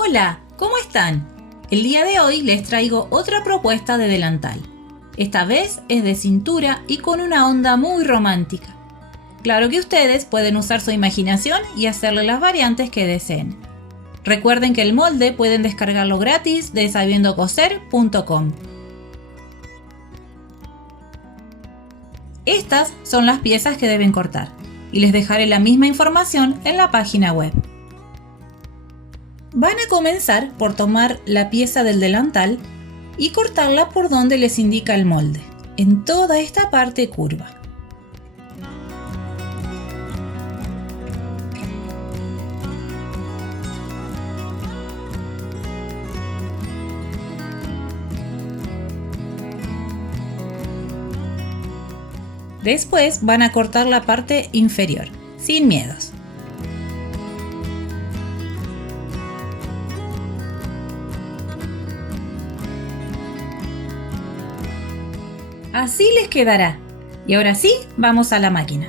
Hola, ¿cómo están? El día de hoy les traigo otra propuesta de delantal. Esta vez es de cintura y con una onda muy romántica. Claro que ustedes pueden usar su imaginación y hacerle las variantes que deseen. Recuerden que el molde pueden descargarlo gratis de sabiendocoser.com. Estas son las piezas que deben cortar y les dejaré la misma información en la página web. Van a comenzar por tomar la pieza del delantal y cortarla por donde les indica el molde, en toda esta parte curva. Después van a cortar la parte inferior, sin miedos. Así les quedará. Y ahora sí, vamos a la máquina.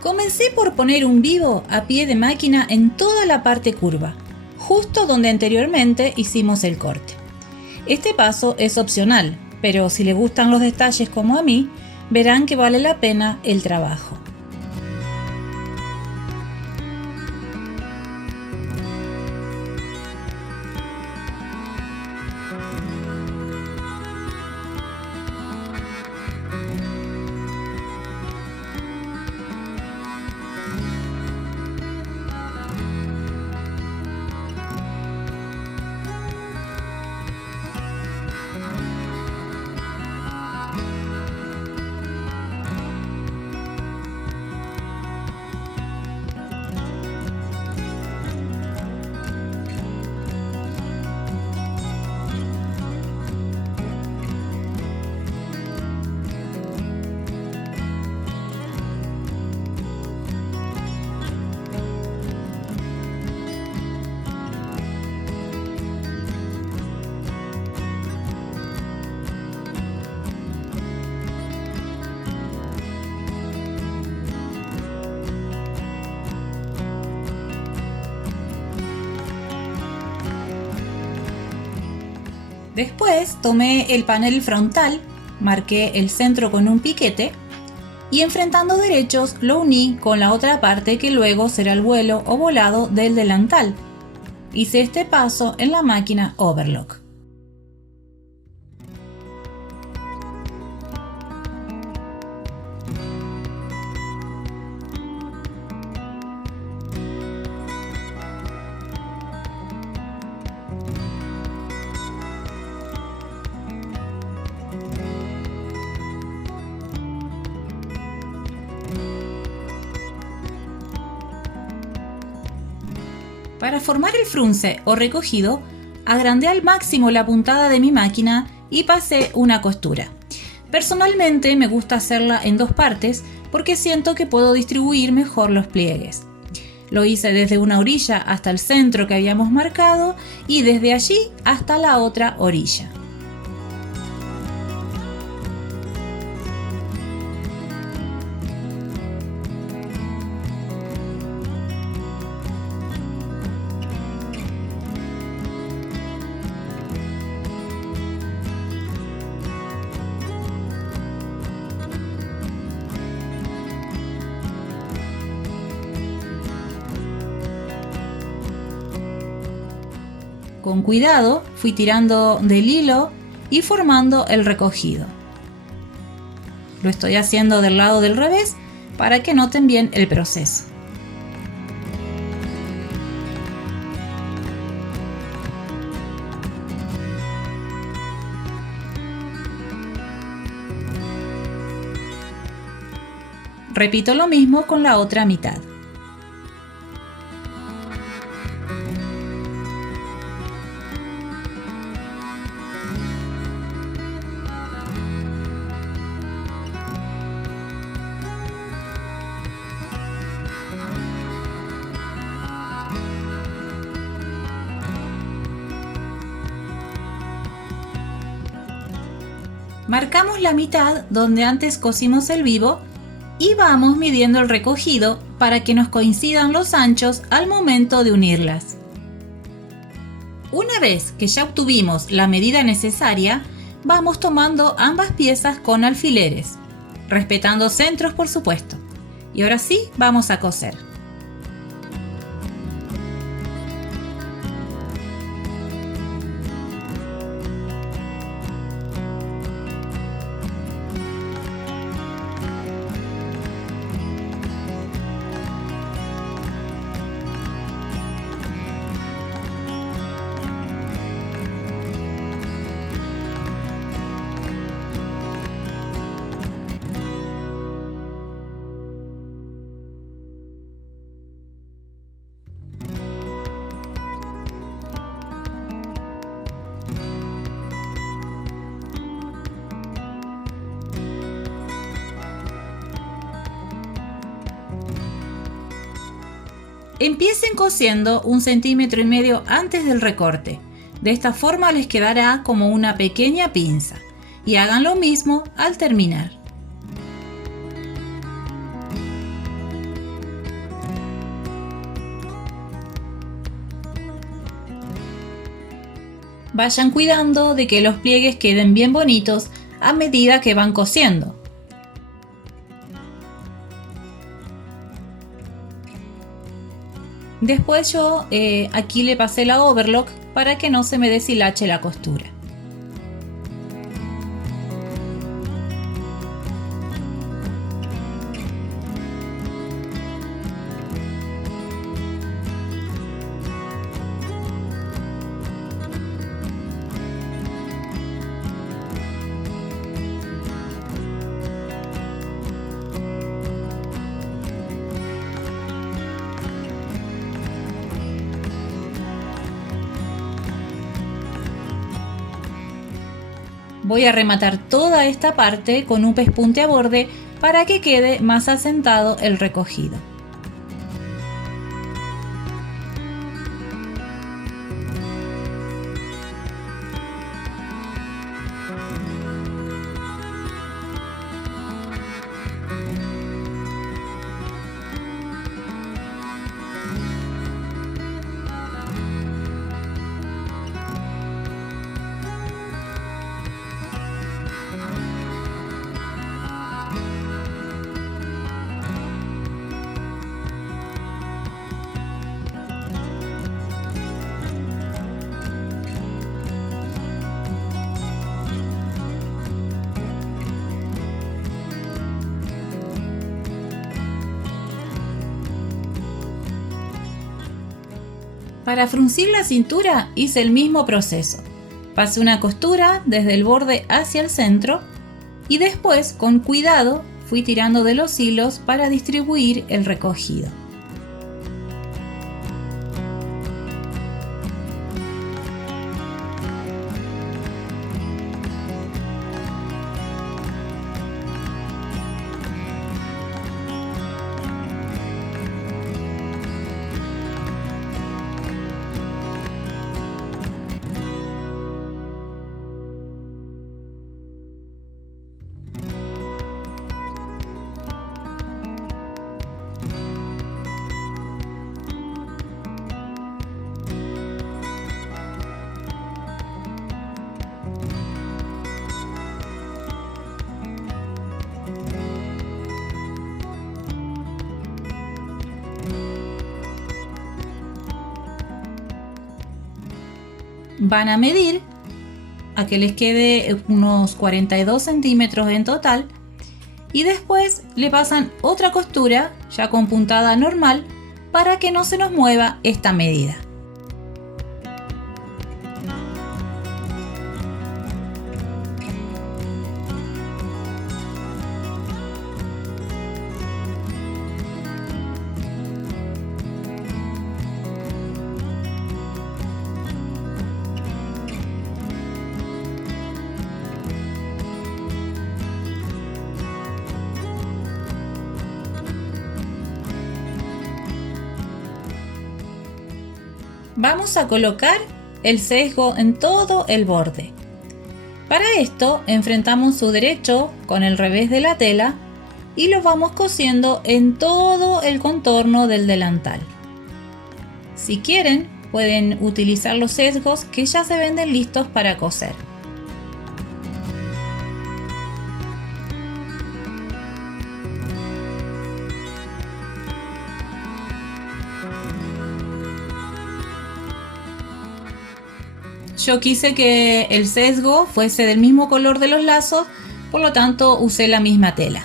Comencé por poner un vivo a pie de máquina en toda la parte curva, justo donde anteriormente hicimos el corte. Este paso es opcional, pero si les gustan los detalles como a mí, verán que vale la pena el trabajo. Después tomé el panel frontal, marqué el centro con un piquete y enfrentando derechos lo uní con la otra parte que luego será el vuelo o volado del delantal. Hice este paso en la máquina overlock. Para formar el frunce o recogido, agrandé al máximo la puntada de mi máquina y pasé una costura. Personalmente me gusta hacerla en dos partes porque siento que puedo distribuir mejor los pliegues. Lo hice desde una orilla hasta el centro que habíamos marcado y desde allí hasta la otra orilla. Con cuidado fui tirando del hilo y formando el recogido. Lo estoy haciendo del lado del revés para que noten bien el proceso. Repito lo mismo con la otra mitad. Marcamos la mitad donde antes cosimos el vivo y vamos midiendo el recogido para que nos coincidan los anchos al momento de unirlas. Una vez que ya obtuvimos la medida necesaria, vamos tomando ambas piezas con alfileres, respetando centros por supuesto. Y ahora sí, vamos a coser. Empiecen cosiendo 1,5 centímetros antes del recorte. De esta forma les quedará como una pequeña pinza. Y hagan lo mismo al terminar. Vayan cuidando de que los pliegues queden bien bonitos a medida que van cosiendo. Después yo aquí le pasé la overlock para que no se me deshilache la costura. Voy a rematar toda esta parte con un pespunte a borde para que quede más asentado el recogido. Para fruncir la cintura hice el mismo proceso. Pasé una costura desde el borde hacia el centro y después con cuidado fui tirando de los hilos para distribuir el recogido. Van a medir a que les quede unos 42 centímetros en total y después le pasan otra costura ya con puntada normal para que no se nos mueva esta medida. Vamos a colocar el sesgo en todo el borde. Para esto enfrentamos su derecho con el revés de la tela y lo vamos cosiendo en todo el contorno del delantal. Si quieren, pueden utilizar los sesgos que ya se venden listos para coser. Yo quise que el sesgo fuese del mismo color de los lazos, por lo tanto usé la misma tela.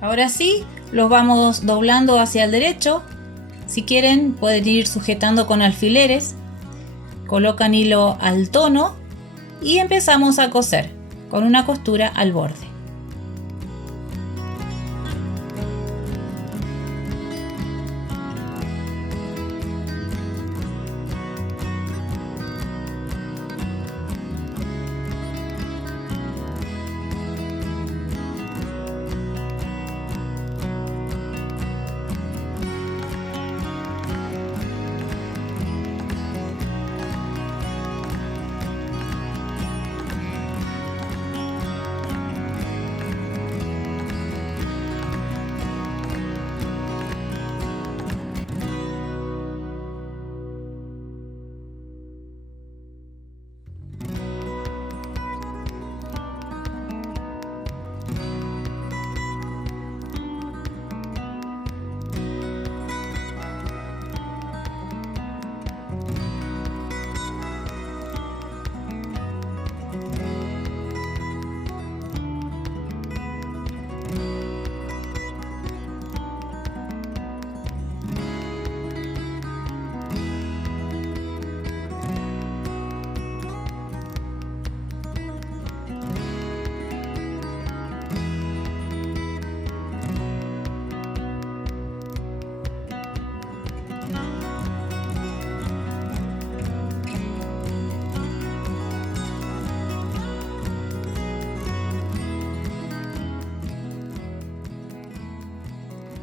Ahora sí, los vamos doblando hacia el derecho. Si quieren, pueden ir sujetando con alfileres. Colocan hilo al tono y empezamos a coser con una costura al borde.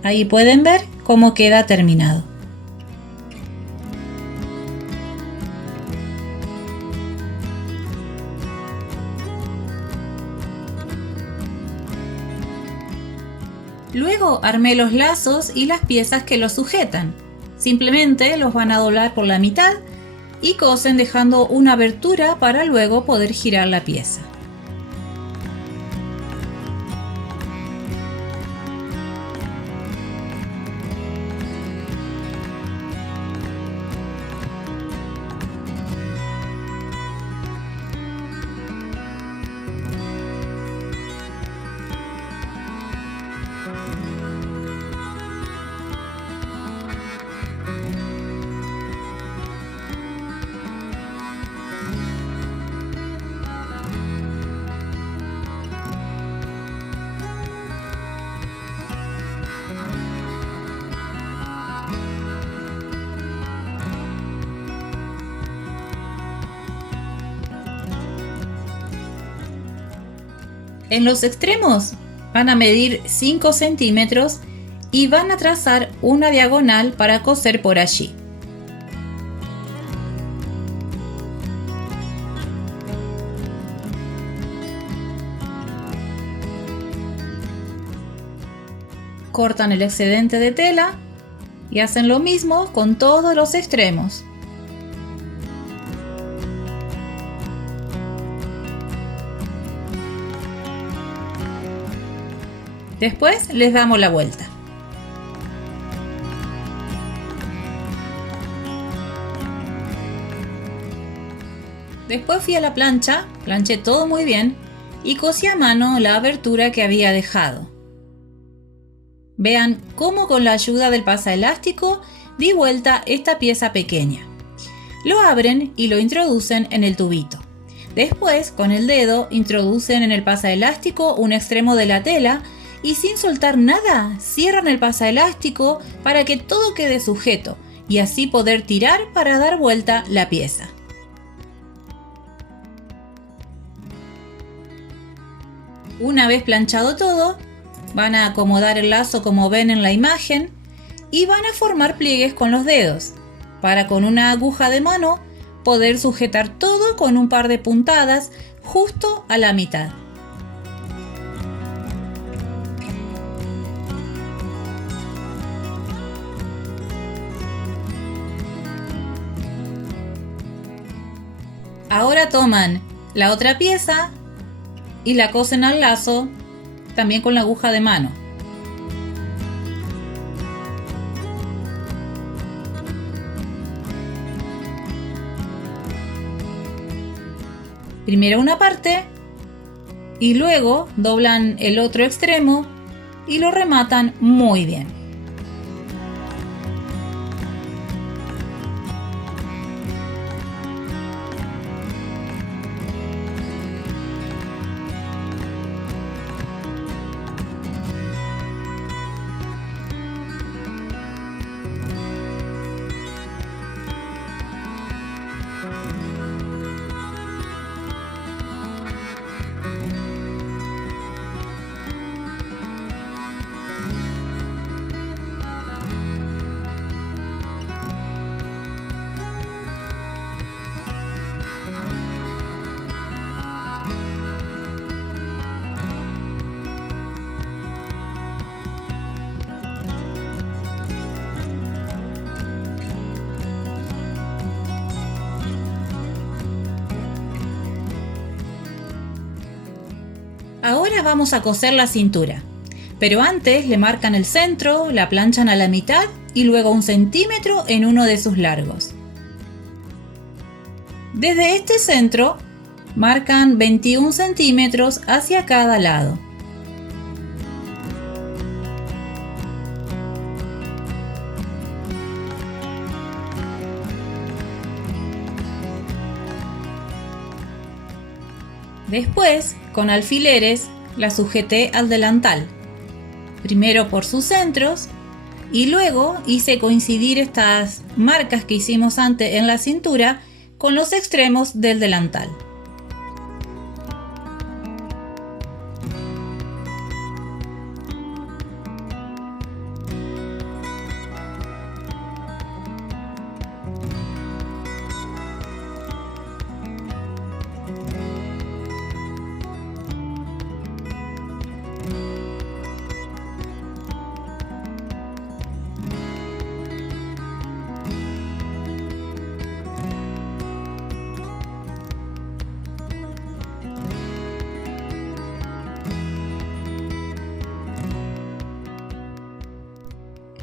Ahí pueden ver cómo queda terminado. Luego armé los lazos y las piezas que los sujetan. Simplemente los van a doblar por la mitad y cosen dejando una abertura para luego poder girar la pieza. En los extremos van a medir 5 centímetros y van a trazar una diagonal para coser por allí. Cortan el excedente de tela y hacen lo mismo con todos los extremos. Después les damos la vuelta. Después fui a la plancha, planché todo muy bien y cosí a mano la abertura que había dejado. Vean cómo con la ayuda del pasaelástico di vuelta esta pieza pequeña. Lo abren y lo introducen en el tubito. Después, con el dedo, introducen en el pasaelástico un extremo de la tela y sin soltar nada, cierran el pasaelástico para que todo quede sujeto y así poder tirar para dar vuelta la pieza. Una vez planchado todo, van a acomodar el lazo como ven en la imagen y van a formar pliegues con los dedos, para con una aguja de mano poder sujetar todo con un par de puntadas justo a la mitad. Ahora toman la otra pieza y la cosen al lazo, también con la aguja de mano. Primero una parte y luego doblan el otro extremo y lo rematan muy bien. Ahora vamos a coser la cintura, pero antes le marcan el centro, la planchan a la mitad y luego 1 centímetro en uno de sus largos. Desde este centro marcan 21 centímetros hacia cada lado. Después, con alfileres, la sujeté al delantal, primero por sus centros y luego hice coincidir estas marcas que hicimos antes en la cintura con los extremos del delantal.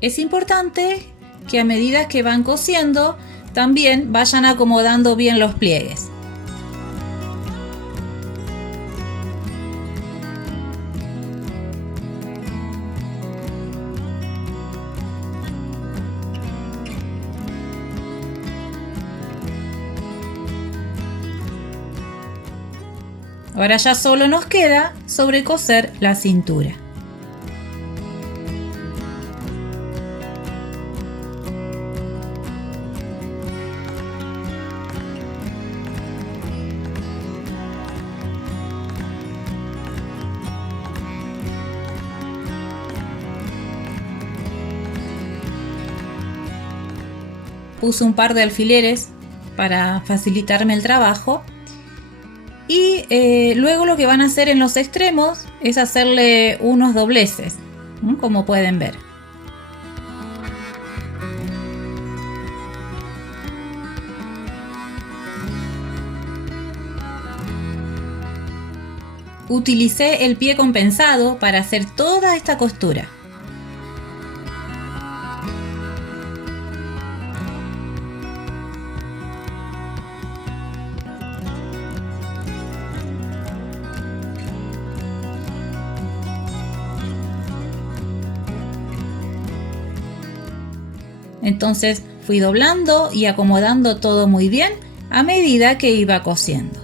Es importante que a medida que van cosiendo también vayan acomodando bien los pliegues. Ahora ya solo nos queda sobrecoser la cintura. Puse un par de alfileres para facilitarme el trabajo y luego lo que van a hacer en los extremos es hacerle unos dobleces, como pueden ver. Utilicé el pie compensado para hacer toda esta costura. Entonces fui doblando y acomodando todo muy bien a medida que iba cosiendo.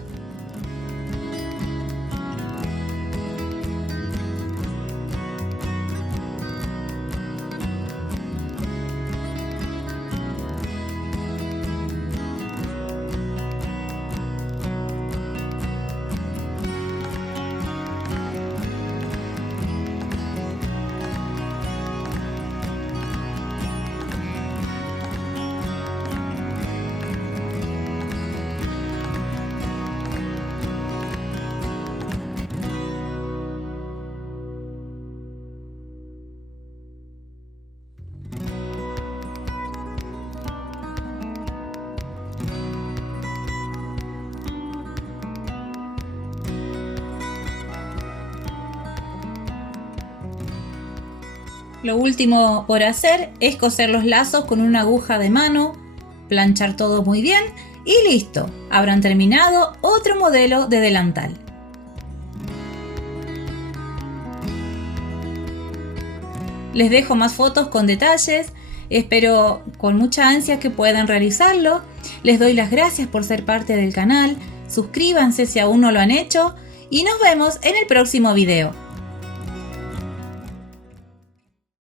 Lo último por hacer es coser los lazos con una aguja de mano, planchar todo muy bien y listo, habrán terminado otro modelo de delantal. Les dejo más fotos con detalles, espero con mucha ansia que puedan realizarlo. Les doy las gracias por ser parte del canal, suscríbanse si aún no lo han hecho y nos vemos en el próximo video.